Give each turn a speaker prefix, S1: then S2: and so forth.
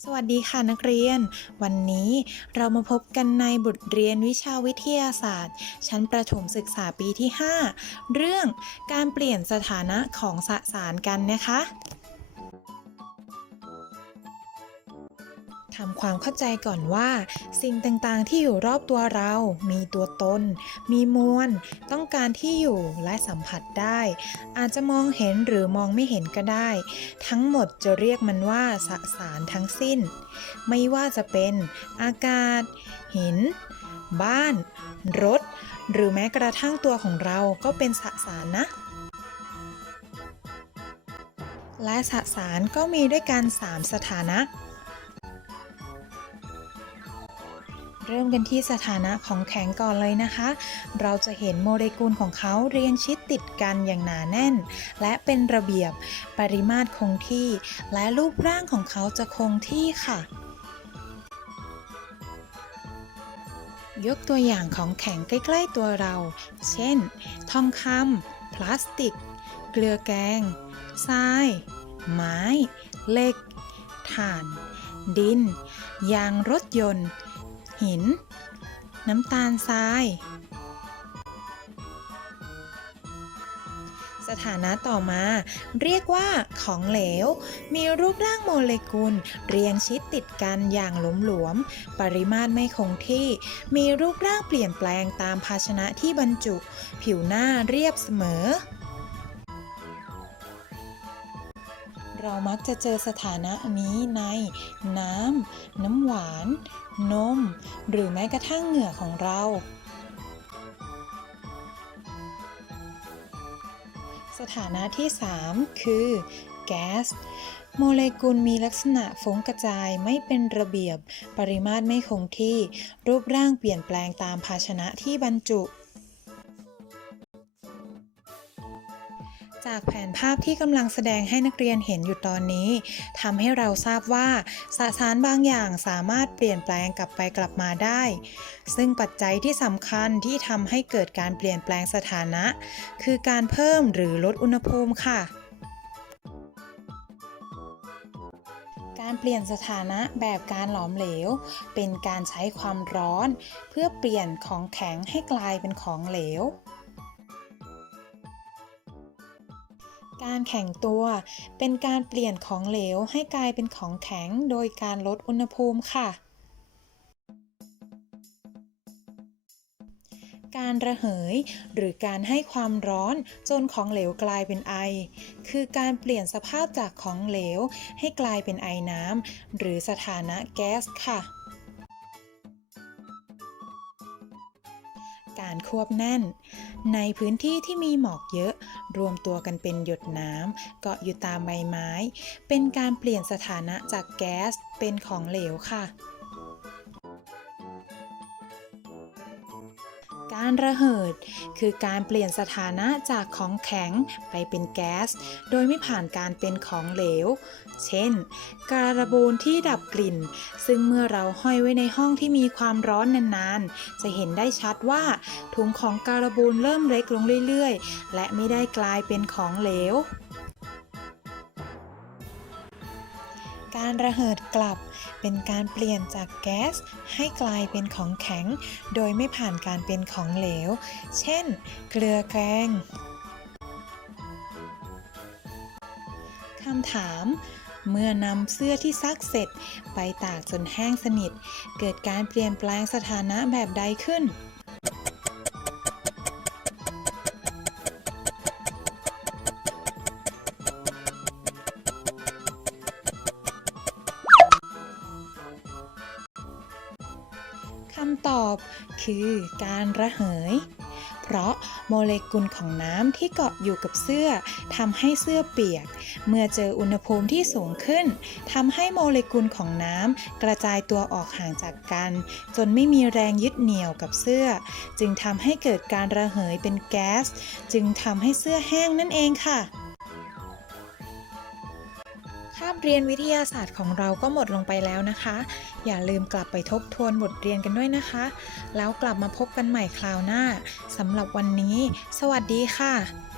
S1: สวัสดีค่ะนักเรียน วันนี้เรามาพบกันในบทเรียนวิชาวิทยาศาสตร์ ชั้นประถมศึกษาปีที่ 5 เรื่องการเปลี่ยนสถานะของสสารกันนะคะ ทำความเข้าใจก่อนว่า สิ่งต่างๆ ที่อยู่รอบตัวเรา มีตัวตน มีมวล ต้องการที่อยู่และสัมผัสได้ อาจจะมองเห็นหรือมองไม่เห็นก็ได้ ทั้งหมดจะเรียกมันว่าสสารทั้งสิ้น ไม่ว่าจะเป็นอากาศ หิน บ้าน รถ หรือแม้กระทั่งตัวของเราก็เป็นสสารนะและสสารก็มีด้วยกัน 3 สถานะ เริ่มกันที่สถานะของแข็งก่อนเลยนะคะ เราจะเห็นโมเลกุลของเขาเรียงชิดติดกันอย่างหนาแน่น และเป็นระเบียบ ปริมาตรคงที่ และรูปร่างของเขาจะคงที่ค่ะยกตัวอย่างของแข็งใกล้ ๆ ตัวเรา เช่น ทองคำ พลาสติก เกลือแกง ทราย ไม้ เหล็ก ถ่าน ดิน ยางรถยนต์ หิน น้ำตาลทราย สถานะต่อมา เรียกว่าของเหลว มีรูปร่างโมเลกุล เรียงชิดติดกันอย่างหลวมๆ ปริมาตรไม่คงที่ มีรูปร่างเปลี่ยนแปลงตามภาชนะที่บรรจุ ผิวหน้าเรียบเสมอ เรามักจะเจอสถานะนี้ใน น้ำ น้ำหวาน นม หรือแม้กระทั่งเหงื่อของเรา สถานะที่ 3 คือ แก๊สโมเลกุลมีลักษณะฟุ้งกระจายไม่เป็นระเบียบ ปริมาตรไม่คงที่ รูปร่างเปลี่ยนแปลงตามภาชนะที่บรรจุ จากแผนภาพที่กำลังแสดงให้นักเรียนเห็นอยู่ตอนนี้ทำให้เราทราบว่าสสารบางอย่างสามารถเปลี่ยนแปลงกลับไปกลับมาได้ ซึ่งปัจจัยที่สำคัญที่ทำให้เกิดการเปลี่ยนแปลงสถานะ คือการเพิ่มหรือลดอุณหภูมิค่ะการเปลี่ยนสถานะแบบการหลอมเหลว เป็นการใช้ความร้อน เพื่อเปลี่ยนของแข็งให้กลายเป็นของเหลว การแข็งตัว เป็นการเปลี่ยนของเหลวให้กลายเป็นของแข็งโดยการลดอุณหภูมิค่ะ การระเหย หรือการให้ความร้อนจนของเหลวกลายเป็นไอ คือการเปลี่ยนสภาพจากของเหลวให้กลายเป็นไอน้ำหรือสถานะแก๊สค่ะ การควบแน่น ในพื้นที่ที่มีหมอกเยอะ รวมตัวกันเป็นหยดน้ำเกาะอยู่ตามใบไม้ เป็นการเปลี่ยนสถานะจากแก๊สเป็นของเหลวค่ะ การระเหิด คือการเปลี่ยนสถานะจากของแข็งไปเป็นแก๊ส โดยไม่ผ่านการเป็นของเหลว เช่น การบูนที่ดับกลิ่น ซึ่งเมื่อเราห้อยไว้ในห้องที่มีความร้อนนานๆ จะเห็นได้ชัดว่าถุงของการบูนเริ่มเล็กลงเรื่อยๆ และไม่ได้กลายเป็นของเหลว การระเหิดกลับ เป็นการเปลี่ยนจากแก๊สให้กลายเป็นของแข็ง โดยไม่ผ่านการเป็นของเหลว เช่น เกลือแกงคำถามเมื่อนำเสื้อที่ซักเสร็จ ไปตากจนแห้งสนิท เกิดการเปลี่ยนแปลงสถานะแบบใดขึ้นำตอบคือการระเหย เพราะโมเลกุลของน้ำที่เกาะอยู่กับเสื้อทำให้เสื้อเปียก เมื่อเจออุณหภูมิที่สูงขึ้นทำให้โมเลกุลของน้ำกระจายตัวออกห่างจากกัน จนไม่มีแรงยึดเหนี่ยวกับเสื้อ จึงทำให้เกิดการระเหยเป็นแก๊ส จึงทำให้เสื้อแห้งนั่นเองค่ะาบเรียนวิทยาศาสตร์ของเราก็หมดลงไปแล้วนะคะ อย่าลืมกลับไปทบทวนบทเรียนกันด้วยนะคะ แล้วกลับมาพบกันใหม่คราวหน้าสำหรับวันนี้ สวัสดีค่ะ